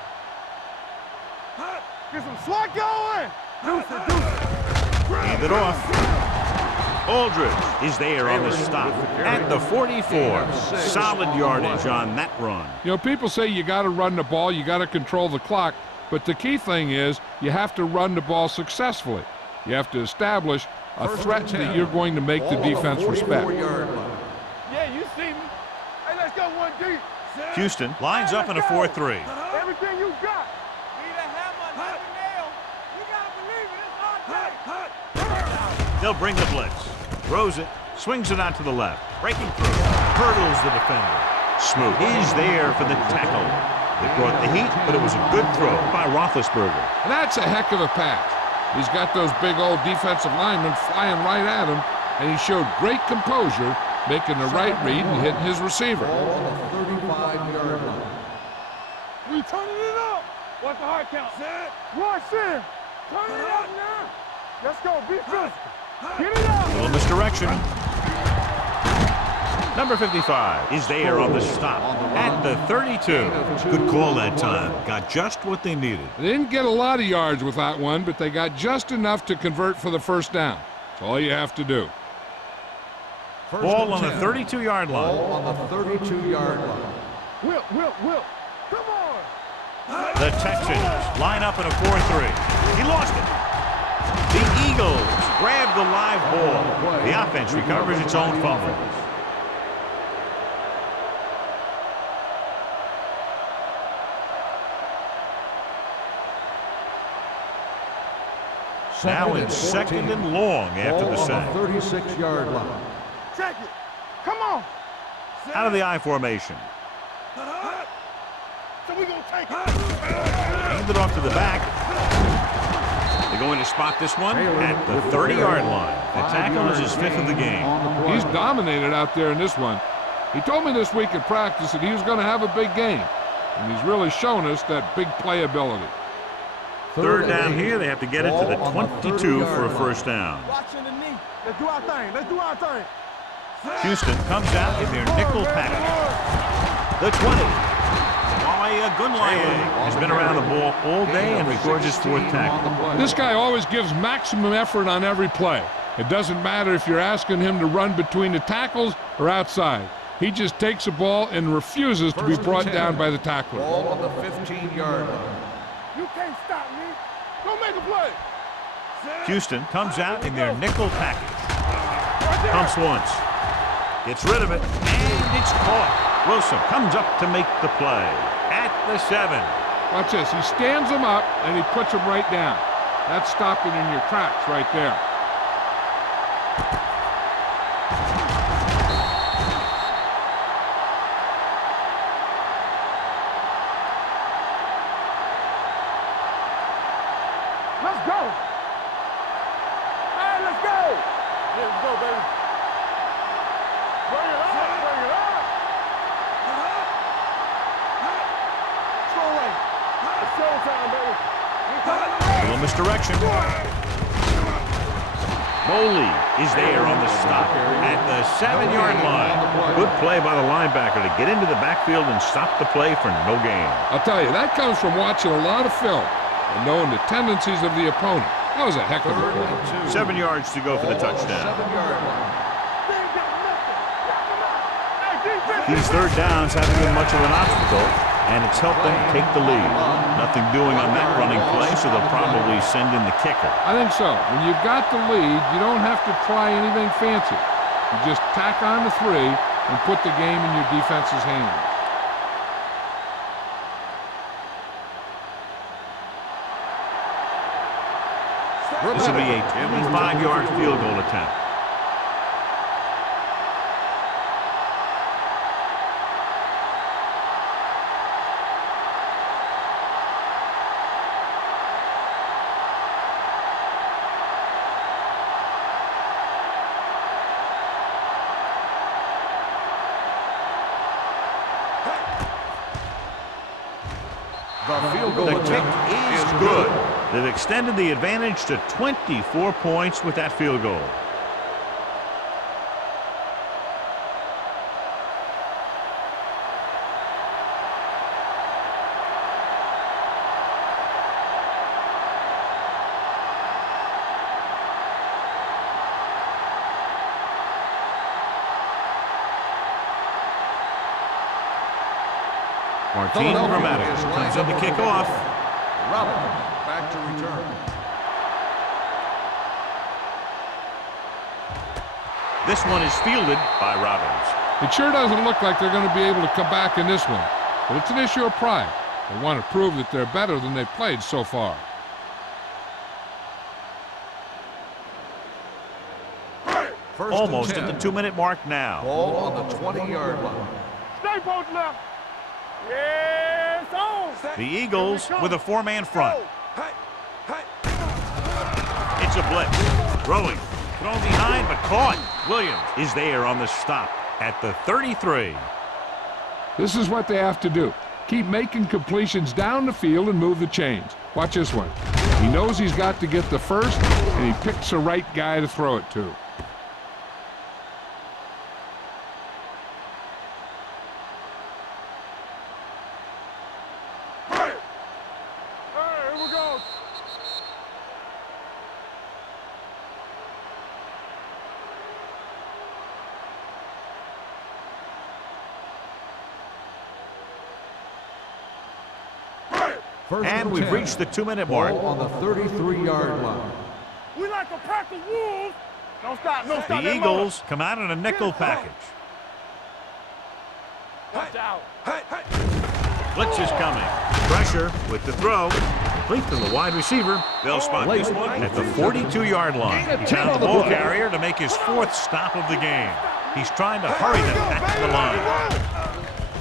Get some swat going. Hand it off. Aldridge is there on the stop at the 44. Solid yardage on that run. You know, people say you got to run the ball, you got to control the clock, but the key thing is you have to run the ball successfully. You have to establish a threat that you're going to make the defense respect. Yeah, you see me. Hey, let's go 1 deep. Houston lines up in a 4-3. Everything you got. Need a hammer, not a nail. You gotta believe it. It's our day. They'll bring the blitz. Throws it. Swings it out to the left. Breaking through. Hurdles the defender. Smoot is there for the tackle. They brought the heat, but it was a good throw by Roethlisberger. That's a heck of a pass. He's got those big old defensive linemen flying right at him, and he showed great composure, making the right read and hitting his receiver. Ball on the 35-yard line. We turning it up. What's the hard count? Set. Rush in. Turn it up now. Let's go. Be physical. Get it out. Little misdirection. Number 55 is there on the stop at the 32. Good call that time. Got just what they needed. They didn't get a lot of yards with that one, but they got just enough to convert for the first down. That's all you have to do. Ball on the 32-yard line. Ball on the 32-yard line. Will. Come on. The Texans line up in a 4-3. He lost it. The Eagles grab the live ball. The offense recovers its own fumble. Now in second and long after the sack. Ball on the 36-yard line. Check it. Come on. Out of the I formation. So we gonna take it. Hand it off to the back. They're going to spot this one at the 30-yard line. The tackle is his 5th of the game. He's dominated out there in this one. He told me this week at practice that he was going to have a big game, and he's really shown us that big playability. Third down here, they have to get it to the 22 for a first down. Watching the knee. Let's do our thing. Houston comes out in their nickel package. The 20. Goodline has been around the ball all day and records his 4th tackle. This guy always gives maximum effort on every play. It doesn't matter if you're asking him to run between the tackles or outside. He just takes the ball and refuses to be brought down by the tackler. Ball on the 15-yard line. You can't stop me. Go make a play. Houston comes out in their nickel package. Pumps once. Gets rid of it. And it's caught. Wilson comes up to make the play. At the 7. Watch this. He stands him up and he puts him right down. That's stopping in your tracks right there. Let's go. Hey, let's go. Yeah, let's go, baby. Bring it up. Showtime, baby. Little misdirection. Moley is there on the stop at the 7-yard line. Good play by the linebacker to get into the backfield and stop the play for no gain. I'll tell you, that comes from watching a lot of film and knowing the tendencies of the opponent. That was a heck of a Third play. and 2. 7 yards to go for the Ball on touchdown. 7-yard line. These third downs haven't been much of an obstacle, and it's helped them take the lead. Nothing doing on that running play, so they'll probably send in the kicker. I think so. When you've got the lead, you don't have to try anything fancy. You just tack on the 3 and put the game in your defense's hands. This will be a 25-yard field goal attempt. The field goal The kick attempt is good. They've extended the advantage to 24 points with that field goal. Martin Gramatic comes in to kick off. Robert back to return. This one is fielded by Robbins. It sure doesn't look like they're going to be able to come back in this one, but it's an issue of pride. They want to prove that they're better than they've played so far. First Almost and 10. at the 2-minute mark now. Ball on the 20-yard line. Stay post left. Yes, on. The Eagles with a 4-man front. It's a blitz. Throwing. Thrown behind, but caught. Williams is there on the stop at the 33. This is what they have to do. Keep making completions down the field and move the chains. Watch this one. He knows he's got to get the first, and he picks the right guy to throw it to. Here we go. First And we've 10. reached the 2-minute mark. Ball on the 33-yard line. We like a pack of wolves. Don't stop. No stop. The Eagles come out in a nickel package. Watch out. Blitz is coming. Pressure with the throw. Complete to the wide receiver. They'll spot this one at the 42-yard line. He found the ball carrier to make his 4th stop of the game. He's trying to hurry them back to the line.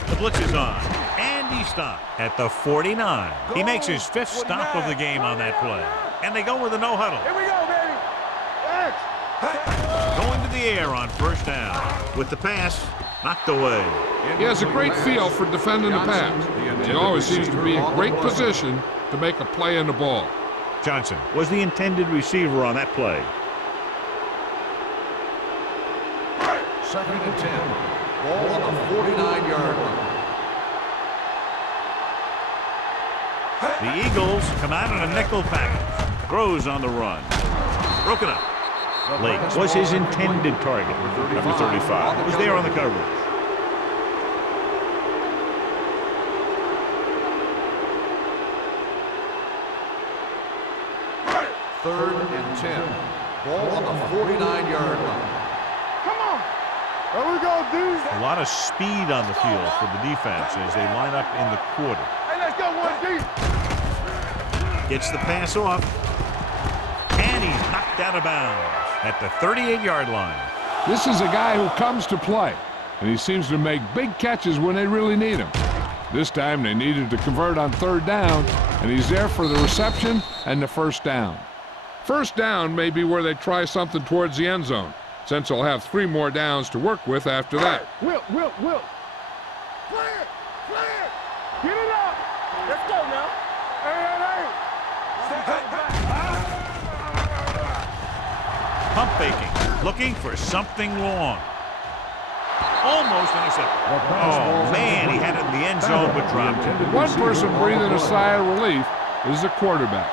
The blitz is on. And he stopped at the 49. He makes his 5th stop of the game on that play. And they go with a no huddle. Here we go, baby. Going to the air on first down. With the pass knocked away. He has a great feel for defending the pass. He always seems to be in great position to make a play in the ball. Johnson was the intended receiver on that play. Second and 10. Ball on the 49-yard line. The Eagles come out in a nickel package. Throws on the run. Broken up. Lake was his intended target. Number 35 was there on the coverage. Third and 10. Ball on the 49-yard line. Come on. There we go, dude. A lot of speed on the field for the defense as they line up in the quarter. Hey, let's go, 1 deep. Gets the pass off. And he's knocked out of bounds at the 38-yard line. This is a guy who comes to play, and he seems to make big catches when they really need him. This time they needed to convert on third down, and he's there for the reception and the first down. First down may be where they try something towards the end zone, since they'll have 3 more downs to work with after that. Will. Clear. Get it up. Let's go now. Hey. Pump faking, looking for something long. Almost intercepted. Oh, man, he had it in the end zone but dropped it. One person breathing a sigh of relief is the quarterback.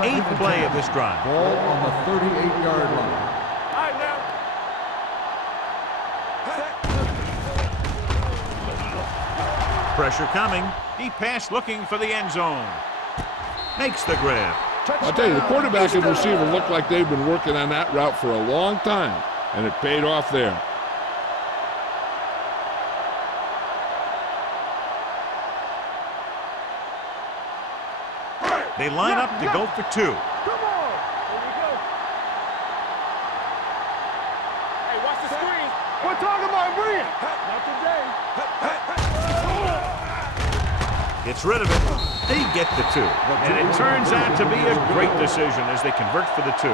Eighth play of this drive. Ball on the 38-yard line. All right, now. Pressure coming. Deep pass looking for the end zone. Makes the grab. I'll tell you, the quarterback and receiver look like they've been working on that route for a long time, and it paid off there. They line up to go for 2. Come on. Here we go. Hey, watch the screen. We're talking about bringing. Not today. Gets rid of it. They get the 2. And it turns out to be a great decision as they convert for the 2.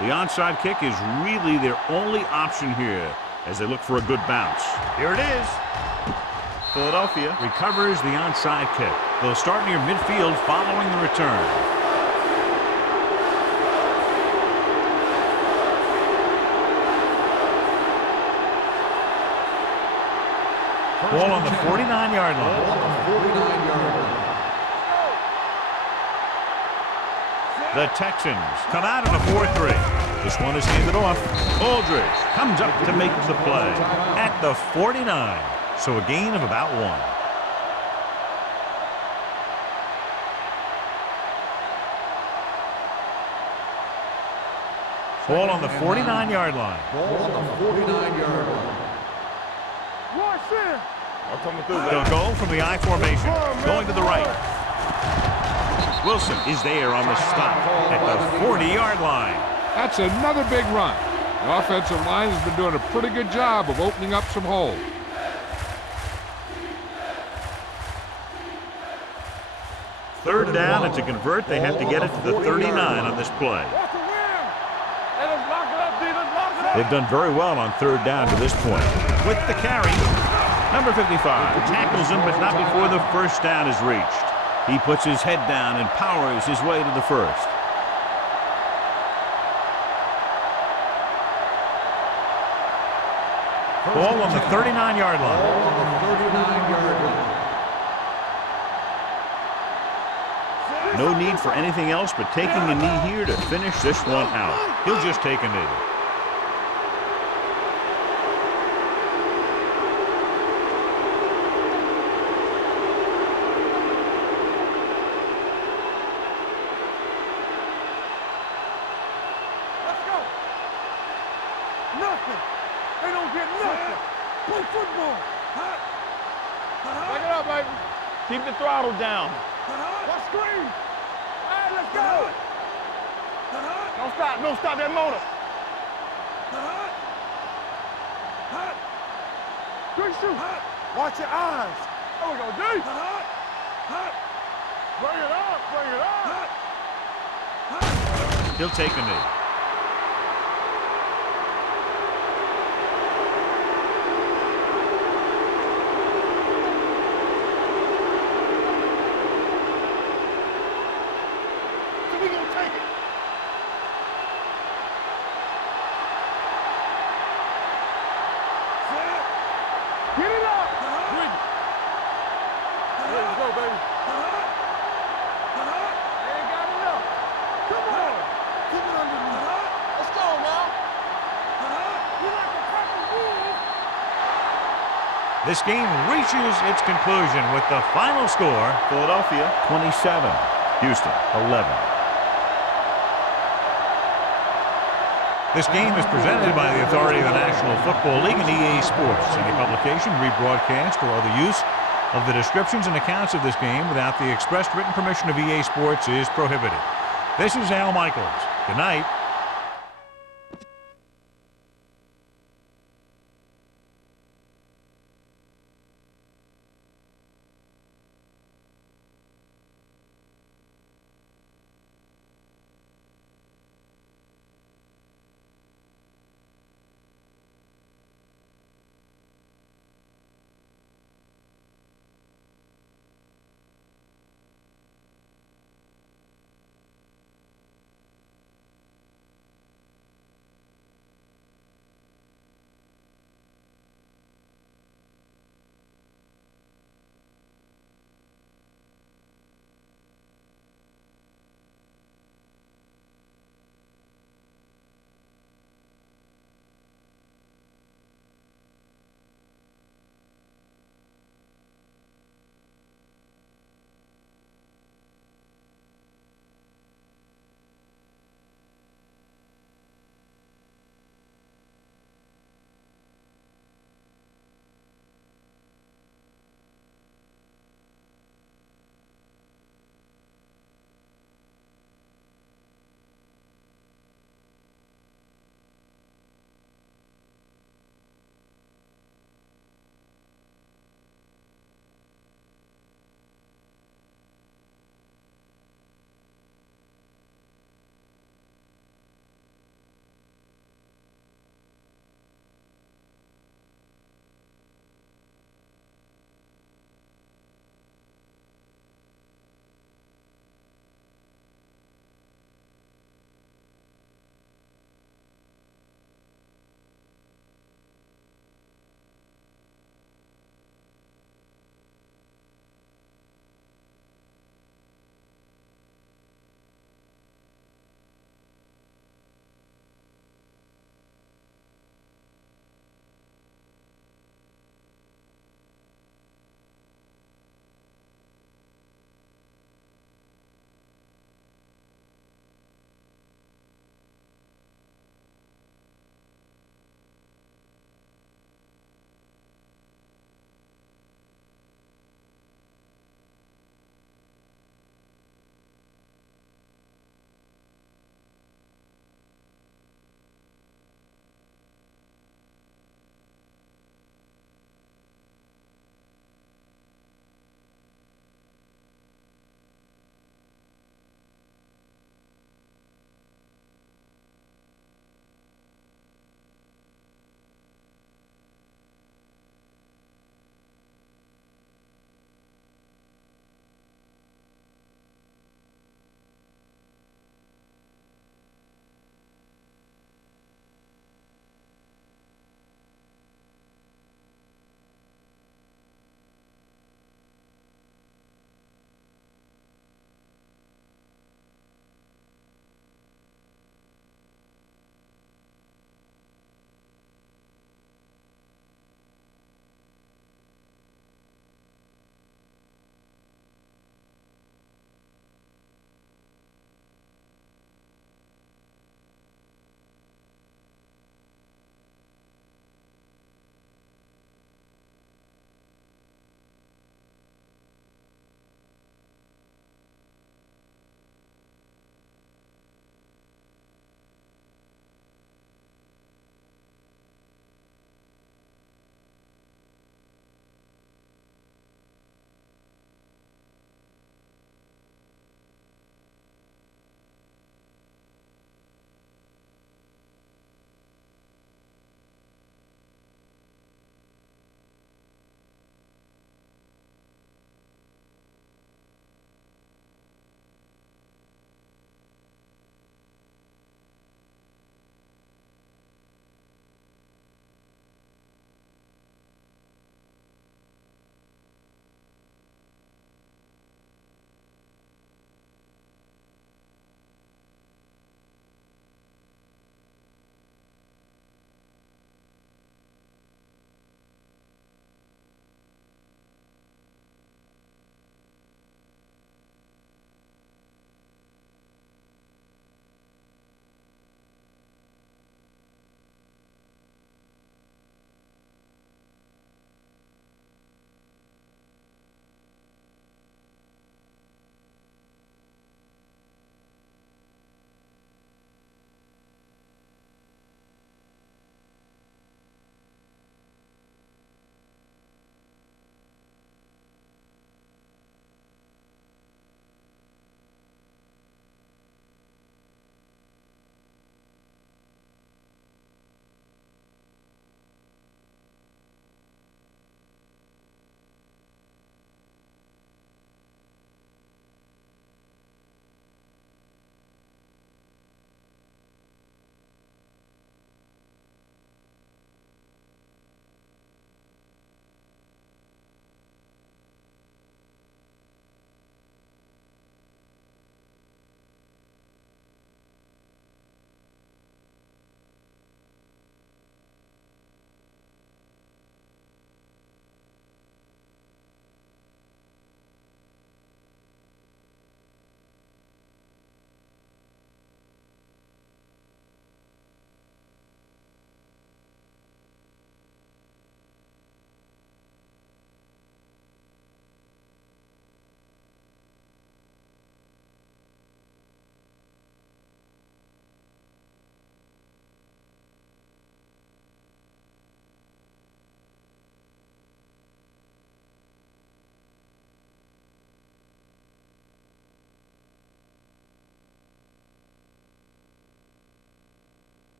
The onside kick is really their only option here as they look for a good bounce. Here it is. Philadelphia recovers the onside kick. They'll start near midfield following the return. Ball on the 49-yard line. Ball on the 49-yard line. The Texans come out in a 4-3. This one is handed off. Aldridge comes up to make the play at the 49. So a gain of about 1. Ball on the 49-yard line. Ball on the 49-yard line. Watch it. I'm coming through. They'll go from the I formation, going to the right. Wilson is there on the stop at the 40-yard line. That's another big run. The offensive line has been doing a pretty good job of opening up some holes. Third down, and to convert, they have to get it to the 39 on this play. Watch the rim. Hey, let's lock it up, D. Let's lock it up. They've done very well on third down to this point. With the carry, number 55 tackles him, but not before the first down is reached. He puts his head down and powers his way to the first. Ball on the 39-yard line. Ball on the 39-yard line. No need for anything else but taking a knee here to finish this one out. He'll just take a knee. Let's go. Nothing. They don't get nothing. Play football. Back it up, baby. Keep the throttle down. Watch screen. Hey, let's go. Don't stop. Don't stop that motor. Good shoot. Watch your eyes. There we go, D. Bring it up. Bring it up. He'll take a knee. So we gonna take it. Get it up. Bring it. Let's go, baby. They ain't got enough. Come on. Keep it underneath. Let's go now. You like the purple wolves. This game reaches its conclusion with the final score, Philadelphia 27, Houston 11. This game is presented by the authority of the National Football League and EA Sports. Any publication, rebroadcast, or other use of the descriptions and accounts of this game without the expressed written permission of EA Sports is prohibited. This is Al Michaels. Good night.